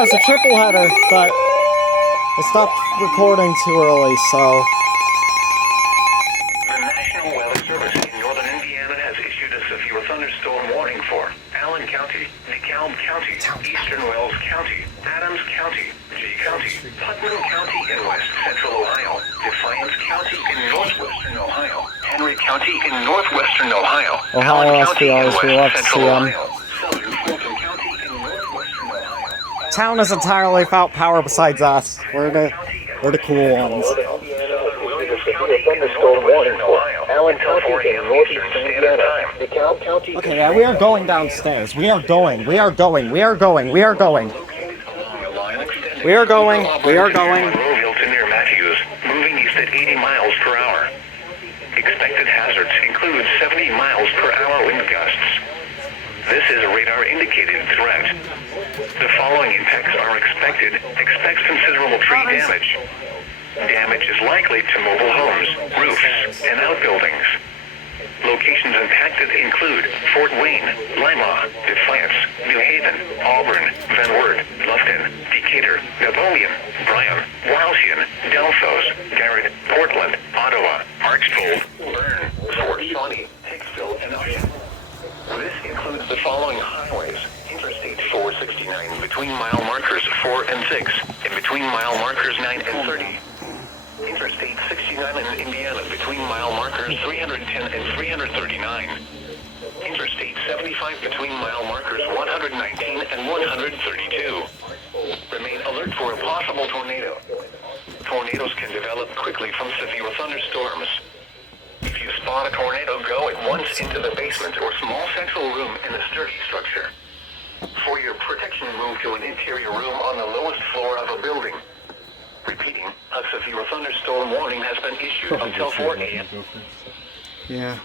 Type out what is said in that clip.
as a triple header, but I stopped recording too early, so... The National Weather Service in northern Indiana has issued a severe thunderstorm warning for Allen County, DeKalb County, Eastern Wells County, Adams County, Jay County, Putnam County in west central Ohio, Defiance County in northwestern Ohio, Henry County in northwestern Ohio, Ohio Allen County in SPRs, we love west to central see 'em. Ohio, Southern Fulton County in northwestern Ohio. Town is entirely without power besides us. We're the cool ones. Thunderstorm warning for Allen County in northeastern Indiana. DeKalb County. Okay, yeah, we are going downstairs. We are going. We are going. We are going. We are going. We are going. We are going. Monroeville to near Matthews, moving east at 80 miles per hour. Expected hazards include 70 miles per hour wind gusts. This is a radar-indicated threat. The following impacts are expected. Expect considerable tree damage. Damage is likely to mobile homes, roofs, and outbuildings. Locations impacted include Fort Wayne, Lima, Defiance, New Haven, Auburn, Van Wert, Lufkin, Decatur, Napoleon, Bryan, Wauseon, Delphos, Garrett, Portland, Ottawa, Archbold, Bern, Fort Shawnee, Hicksville, and Ocean. This includes the following highways: Interstate 469 between mile markers 4 and 6, and between mile markers 9 and 30. Interstate 69 in Indiana between mile markers 310 and 339. Interstate 75 between mile markers 119 and 132. Remain alert for a possible tornado. Tornadoes can develop quickly from severe thunderstorms. If you spot a tornado, go at once into the basement or small central room in the sturdy structure. For your protection, move to an interior room on the lowest floor of a building. Repeating, a severe thunderstorm warning has been issued until 4 a.m. Yeah.